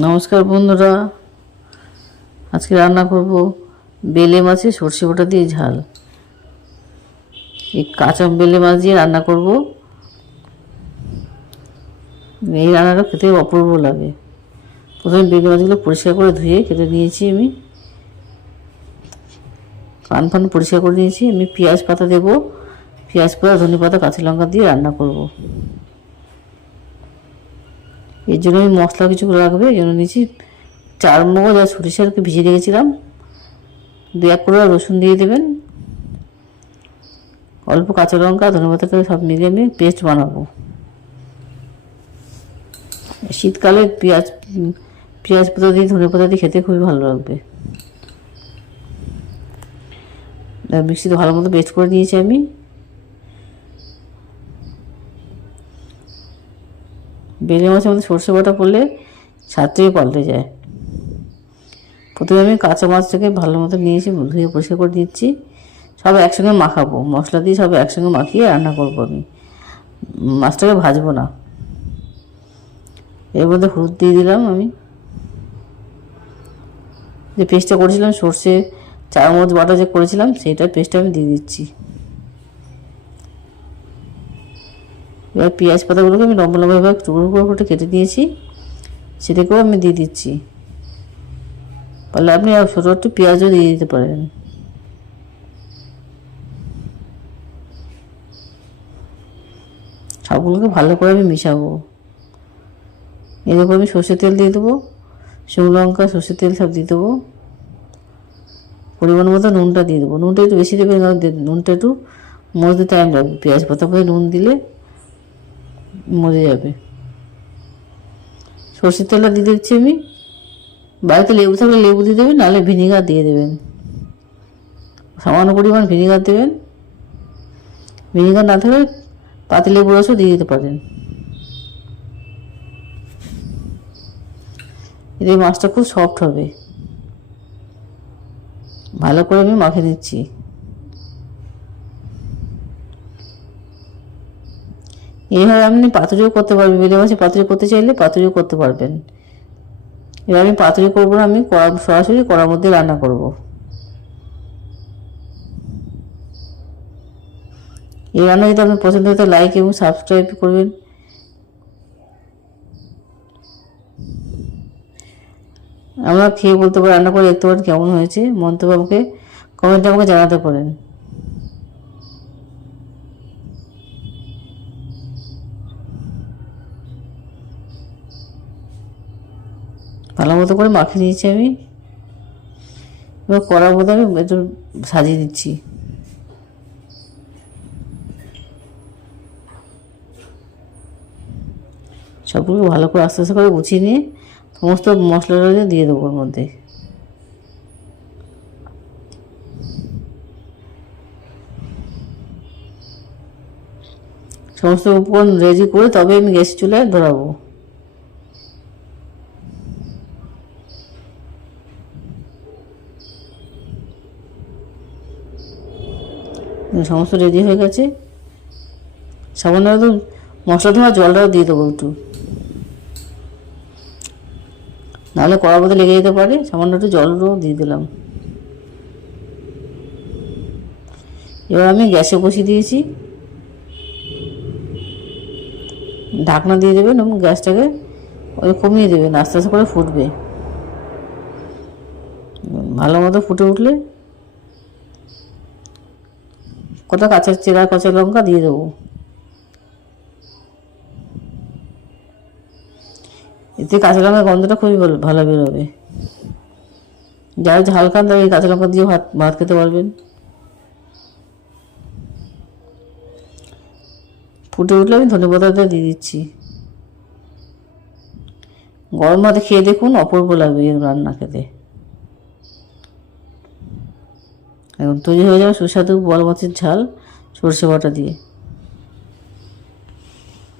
নমস্কার বন্ধুরা, আজকে রান্না করব বেলে মাছের সর্ষে বাটা দিয়ে ঝাল। এই কাঁচা বেলে মাছ দিয়ে রান্না করব। এই রান্নাটা খেতে অপূর্ব লাগে। প্রথমে বেলে মাছগুলো পরিষ্কার করে ধুয়ে কেটে নিয়েছি। আমি কান ফান পরিষ্কার করে নিয়েছি। আমি পেঁয়াজ পাতা দেবো, পেঁয়াজ পাতা, ধনে পাতা, কাঁচা লঙ্কা দিয়ে রান্না করব। এর জন্য আমি মশলা কিছু রাখবে, এই জন্য নিয়েছি 4 মগজ আর সরিষাকে ভিজিয়ে রেখেছিলাম। 2-1 কোয়া রসুন দিয়ে দেবেন, অল্প কাঁচা লঙ্কা, ধনেপাতাকে সব মিলিয়ে আমি পেস্ট বানাবো। শীতকালে পেঁয়াজ পাতা দিয়ে ধনেপাতা দিয়ে খেতে খুবই ভালো লাগবে। মিক্সিতে ভালো মতো পেস্ট করে নিয়েছি আমি। বেলে মাছের মধ্যে সর্ষে বাটা পড়লে স্বাদ থেকে পাল্টে যায়। প্রথমে আমি কাঁচা মাছটাকে ভালো মতো নিয়েছি, ধুয়ে পরিষ্কার করে দিচ্ছি। সব একসঙ্গে মাখাবো, মশলা দিয়ে সব একসঙ্গে মাখিয়ে রান্না করবো। আমি মাছটাকে ভাজবো না। এর মধ্যে হলুদ দিয়ে দিলাম। আমি যে পেস্টটা করেছিলাম, সর্ষে 4 মগজ বাটা যে করেছিলাম, সেইটার পেস্টটা আমি দিয়ে দিচ্ছি। এবার পেঁয়াজ পাতাগুলোকে আমি লম্বা লম্বাভাবে টুকরো করে কেটে নিয়েছি, সেটাকেও আমি দিয়ে দিচ্ছি। পারলে আপনি ছোটো একটু পেঁয়াজও দিয়ে দিতে পারেন। সবগুলোকে ভালো করে আমি মিশাবো। এরকম আমি সর্ষের তেল দিয়ে দেবো, শুকনো লঙ্কা, সর্ষের তেল সব দিয়ে দেবো। পরিমাণ মতো নুনটা দিয়ে দেবো। নুনটা একটু বেশি দেবে, কারণ নুনটা একটু মজতে টাইম লাগবে। পেঁয়াজ পাতা করে নুন দিলে মজে যাবে। সর্ষের তেলটা দিয়ে দিচ্ছি আমি। বাড়িতে লেবু থাকলে লেবু দিয়ে দেবেন, নাহলে ভিনেগার দিয়ে দেবেন। সামান্য পরিমাণ ভিনেগার দেবেন। ভিনেগার না থাকলে পাতিলেবু রসও দিয়ে দিতে পারেন। এতে মাছটা খুব সফট হবে। ভালো করে আমি মাখিয়ে নিচ্ছি। এইভাবে আপনি পাতুরিও করতে পারবেন। বেলে মাছে পাতুরি করতে চাইলে পাতুরিও করতে পারবেন। এবার আমি পাতুরি করবো না, আমি সরাসরি কড়ার মধ্যে রান্না করব। এই রান্না যদি আপনার পছন্দ হয়, লাইক এবং সাবস্ক্রাইব করবেন। আমরা খেয়ে বলতে পারি, রান্না করে দেখতে পারেন কেমন হয়েছে। মন্তব্য আমাকে কমেন্টে আমাকে জানাতে পারেন। ভালো মতো করে মাখিয়ে নিয়েছি আমি। এবার কড়ার মধ্যে আমি একটু সাজিয়ে দিচ্ছি। সবগুলো ভালো করে আস্তে আস্তে করে গুছিয়ে নিয়ে সমস্ত মশলাটা দিয়ে দেবো ওর মধ্যে। সমস্ত উপকরণ রেডি করে তবে আমি গ্যাস চুলায় ধরাবো। সমস্ত রেডি হয়ে গেছে। সামান্য একটু মশলা ধোয়া জলটাও দিয়ে দেবো একটু, নাহলে কড়ার মধ্যে লেগে যেতে পারে। সামান্য একটু জলও দিয়ে দিলাম। এবার আমি গ্যাসে বসিয়ে দিয়েছি। ঢাকনা দিয়ে দেবেন এবং গ্যাসটাকে কমিয়ে দেবেন। আস্তে আস্তে করে ফুটবে। ভালো মতো ফুটে উঠলে কটা কাঁচা লঙ্কা দিয়ে দেবো। এতে কাঁচা লঙ্কার গন্ধটা খুবই ভালো বেরোবে। যারা ঝাল খান তারা এই কাঁচা লঙ্কা দিয়ে ভাত খেতে পারবেন। ফুটে উঠলে আমি ধনেপাতাটা দিয়ে দিচ্ছি। গরম ভাতে খেয়ে দেখুন, অপূর্ব লাগবে এই রান্না খেতে। এখন তৈরি হয়ে যাবে সুস্বাদু বড় মাছের ঝাল সর্ষে বাটা দিয়ে।